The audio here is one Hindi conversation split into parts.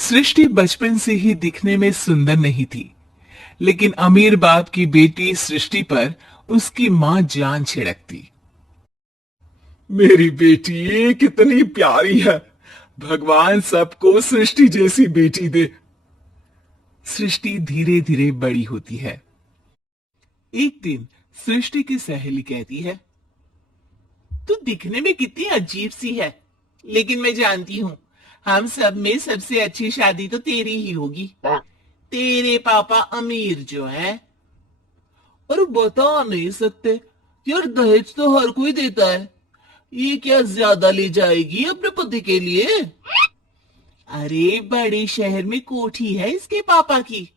सृष्टि बचपन से ही दिखने में सुंदर नहीं थी, लेकिन अमीर बाप की बेटी सृष्टि पर उसकी माँ जान छिड़कती। मेरी बेटी ये कितनी प्यारी है। भगवान सबको सृष्टि जैसी बेटी दे। सृष्टि धीरे धीरे बड़ी होती है। एक दिन सृष्टि की सहेली कहती है, तू दिखने में कितनी अजीब सी है, लेकिन मैं जानती हूँ हम सब में सबसे अच्छी शादी तो तेरी ही होगी। तेरे पापा अमीर जो है। और बता नहीं सकते यार, दहेज तो हर कोई देता है। ये क्या ज्यादा ले जाएगी अपने पति के लिए? अरे बड़े शहर में कोठी है इसके पापा की।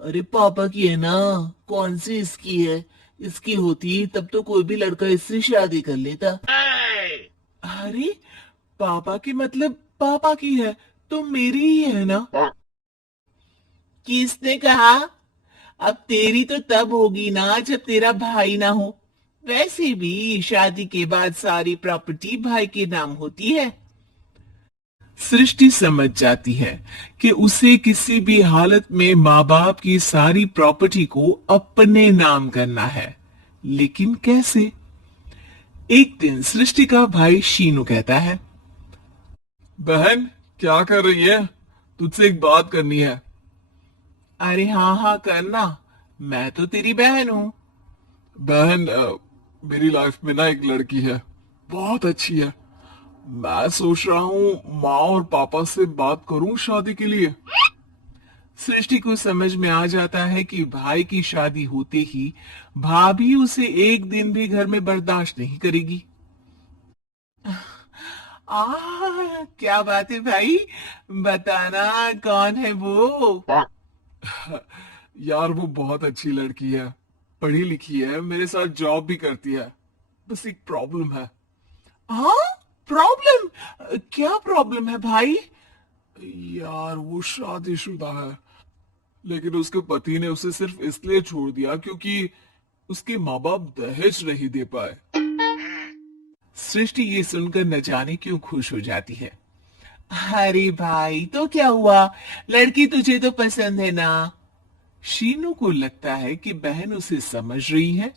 अरे पापा की है ना, कौन सी इसकी है? इसकी होती तब तो कोई भी लड़का इससे शादी कर लेता। अरे पापा की मतलब पापा की है तो मेरी ही है ना? किसने कहा? अब तेरी तो तब होगी ना जब तेरा भाई ना हो। वैसे भी शादी के बाद सारी प्रॉपर्टी भाई के नाम होती है। सृष्टि समझ जाती है कि उसे किसी भी हालत में माँ बाप की सारी प्रॉपर्टी को अपने नाम करना है, लेकिन कैसे? एक दिन सृष्टि का भाई शीनू कहता है, बहन क्या कर रही है? तुझसे एक बात करनी है। अरे हाँ हाँ करना, मैं तो तेरी बहन हूँ। बहन मेरी लाइफ में ना एक लड़की है, बहुत अच्छी है। मैं सोच रहा हूँ माँ और पापा से बात करूं शादी के लिए। सृष्टि को समझ में आ जाता है कि भाई की शादी होते ही भाभी उसे एक दिन भी घर में बर्दाश्त नहीं करेगी। आ क्या बात है भाई, बताना कौन है वो? यार वो बहुत अच्छी लड़की है, पढ़ी लिखी है, मेरे साथ जॉब भी करती है। बस एक प्रॉब्लम है। हाँ, प्रॉब्लम? क्या प्रॉब्लम है भाई? यार वो शादीशुदा है, लेकिन उसके पति ने उसे सिर्फ इसलिए छोड़ दिया क्योंकि उसके माँ बाप दहेज नहीं दे पाए। सृष्टि ये सुनकर न जाने क्यों खुश हो जाती है। अरे भाई तो क्या हुआ, लड़की तुझे तो पसंद है ना? शीनू को लगता है कि बहन उसे समझ रही है।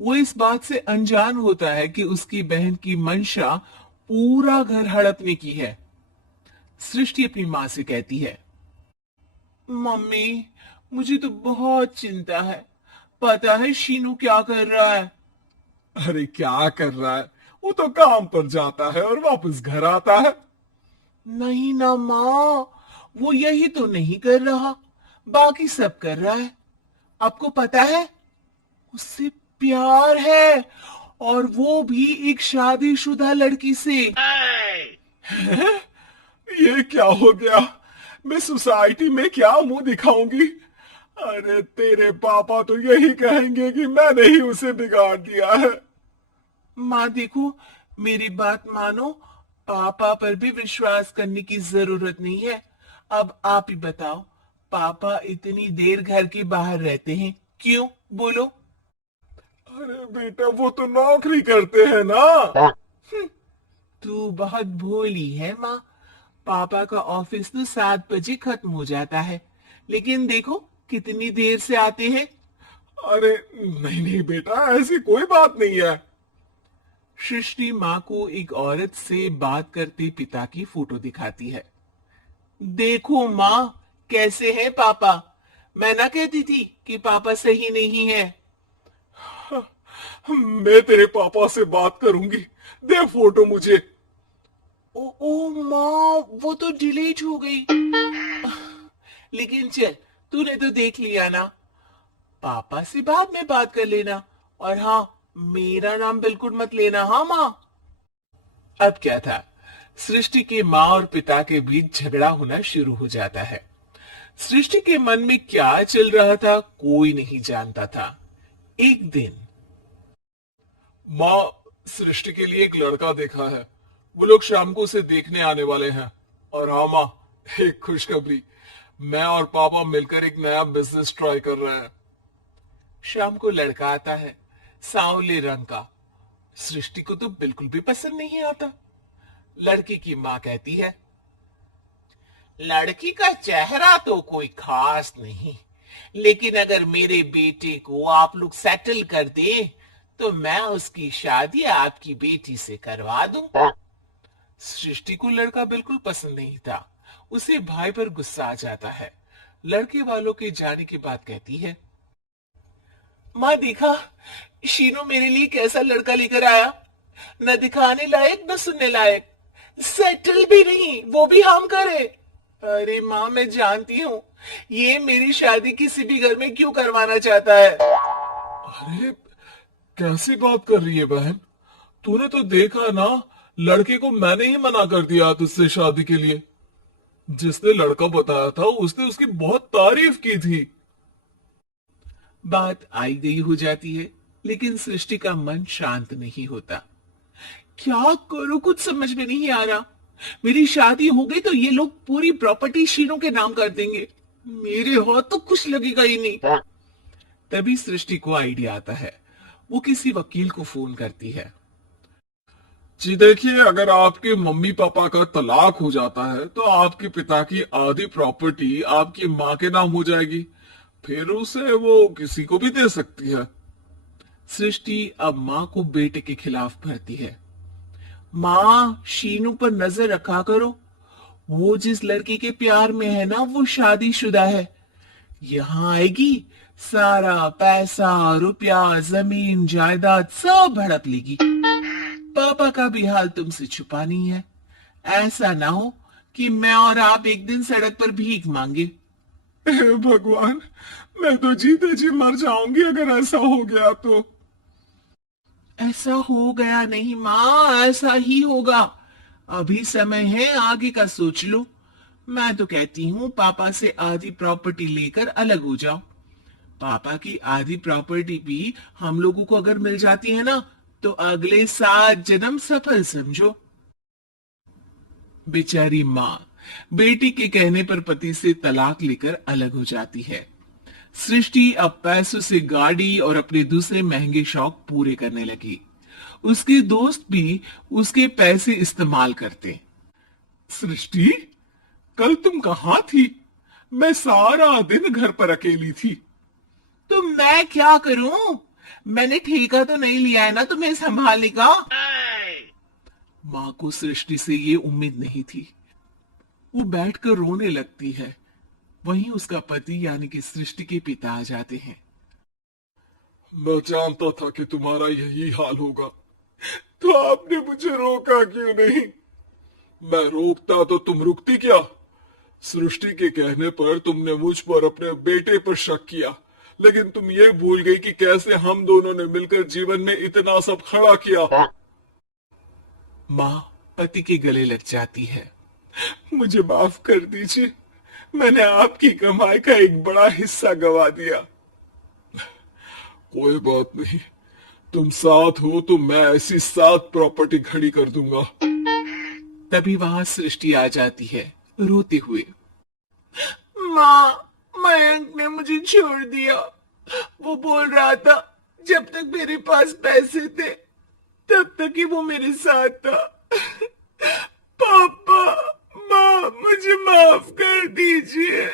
वो इस बात से अनजान होता है कि उसकी बहन की मंशा पूरा घर हड़पने की है। सृष्टि अपनी माँ से कहती है, मम्मी मुझे तो बहुत चिंता है। पता है शीनू क्या कर रहा है? अरे क्या कर रहा है? वो तो काम पर जाता है और वापस घर आता है। नहीं ना माँ, वो यही तो नहीं कर रहा, बाकी सब कर रहा है। आपको पता है उससे प्यार है, और वो भी एक शादीशुदा लड़की से। ये क्या हो गया? मैं सोसाइटी में क्या मुंह दिखाऊंगी? अरे तेरे पापा तो यही कहेंगे कि मैंने ही उसे बिगाड़ दिया है। माँ देखो, मेरी बात मानो, पापा पर भी विश्वास करने की जरूरत नहीं है। अब आप ही बताओ, पापा इतनी देर घर के बाहर रहते हैं क्यों? बोलो। अरे बेटा वो तो नौकरी करते हैं ना। तू बहुत भोली है माँ। पापा का ऑफिस तो 7 बजे खत्म हो जाता है, लेकिन देखो कितनी देर से आते हैं। अरे नहीं नहीं बेटा, ऐसी कोई बात नहीं है। सृष्टि माँ को एक औरत से बात करते पिता की फोटो दिखाती है। देखो माँ, कैसे है पापा? मैं ना कहती थी कि पापा सही नहीं है। मैं तेरे पापा से बात करूंगी, दे फोटो मुझे। ओ माँ, वो तो डिलीट हो गई। लेकिन चल, तूने तो देख लिया ना, पापा से बाद में बात कर लेना। और हाँ, मेरा नाम बिल्कुल मत लेना, हाँ माँ। अब क्या था, सृष्टि के माँ और पिता के बीच झगड़ा होना शुरू हो जाता है। सृष्टि के मन में क्या चल रहा था कोई नहीं जानता था। एक दिन, माँ सृष्टि के लिए एक लड़का देखा है, वो लोग शाम को उसे देखने आने वाले हैं। और हाँ माँ, एक खुशखबरी, मैं और पापा मिलकर एक नया बिजनेस ट्राई कर रहे हैं। शाम को लड़का आता है, सांवले रंग का। सृष्टि को तो बिल्कुल भी पसंद नहीं आता। लड़के की माँ कहती है, लड़की का चेहरा तो कोई खास नहीं, लेकिन अगर मेरे बेटे को आप लोग सेटल कर दे तो मैं उसकी शादी आपकी बेटी से करवा दूं। सृष्टि को लड़का बिल्कुल पसंद नहीं था। उसे भाई पर गुस्सा आ जाता है। लड़के वालों के जाने के बाद कहती है, माँ देखा, शीनू मेरे लिए कैसा लड़का लेकर आया। न दिखाने लायक न सुनने लायक, सेटल भी नहीं, वो भी हम करे। अरे माँ मैं जानती हूँ ये मेरी शादी किसी भी घर में क्यों करवाना चाहता है। अरे कैसी बात कर रही है बहन, तूने तो देखा ना, लड़के को मैंने ही मना कर दिया तुझसे शादी के लिए। जिसने लड़का बताया था उसने उसकी बहुत तारीफ की थी। बात आई गई हो जाती है, लेकिन सृष्टि का मन शांत नहीं होता। क्या करूं, कुछ समझ में नहीं आ रहा। मेरी शादी हो गई तो ये लोग पूरी प्रॉपर्टी शीनों के नाम कर देंगे। मेरे हाथ तो कुछ लगेगा ही नहीं। तभी सृष्टि को आइडिया आता है। वो किसी वकील को फोन करती है। जी देखिए, अगर आपके मम्मी पापा का तलाक हो जाता है तो आपके पिता की आधी प्रॉपर्टी आपकी माँ के नाम हो जाएगी, फिर उसे वो किसी को भी दे सकती है। सृष्टि अब माँ को बेटे के खिलाफ भरती है। माँ, शीनू पर नजर रखा करो। वो जिस लड़की के प्यार में है ना वो शादीशुदा है। यहाँ आएगी, सारा पैसा, रुपया, जमीन, जायदाद सब हड़प लेगी। पापा का भी हाल तुमसे छुपा नहीं है। ऐसा ना हो कि मैं और आप एक दिन सड़क पर भीख मांगे। हे भगवान, मैं तो जीते जी मर जाऊंगी अगर ऐसा हो गया तो। ऐसा हो गया नहीं माँ, ऐसा ही होगा। अभी समय है, आगे का सोच लो। मैं तो कहती हूँ पापा से आधी प्रॉपर्टी लेकर अलग हो जाओ। पापा की आधी प्रॉपर्टी भी हम लोगों को अगर मिल जाती है ना तो अगले 7 जन्म सफल समझो। बेचारी माँ बेटी के कहने पर पति से तलाक लेकर अलग हो जाती है। सृष्टि अब पैसों से गाड़ी और अपने दूसरे महंगे शौक पूरे करने लगी। उसके दोस्त भी उसके पैसे इस्तेमाल करते। सृष्टि, कल तुम कहाँ थी? मैं सारा दिन घर पर अकेली थी। तो मैं क्या करूं? मैंने ठेका तो नहीं लिया है ना तुम्हें संभालने का। माँ को सृष्टि से ये उम्मीद नहीं थी। वो बैठकर रोने लगती है। वहीं उसका पति यानी कि सृष्टि के पिता आ जाते हैं। मैं जानता था कि तुम्हारा यही हाल होगा, तो आपने मुझे रोका क्यों नहीं? मैं रोकता तो तुम रुकती क्या? सृष्टि के कहने पर तुमने मुझ पर अपने बेटे पर शक किया, लेकिन तुम ये भूल गई कि कैसे हम दोनों ने मिलकर जीवन में इतना सब खड़ा किया। माँ पति के गले लग जाती है। मुझे माफ कर दीजिए, मैंने आपकी कमाई का एक बड़ा हिस्सा गवा दिया। कोई बात नहीं, तुम साथ हो तो मैं ऐसी 7 प्रॉपर्टी खड़ी कर दूंगा। तभी वहां सृष्टि आ जाती है रोते हुए। माँ, मयंक ने मुझे छोड़ दिया। वो बोल रहा था जब तक मेरे पास पैसे थे तब तक ही वो मेरे साथ था। पापा, माँ, मुझे माफ कर दीजिए।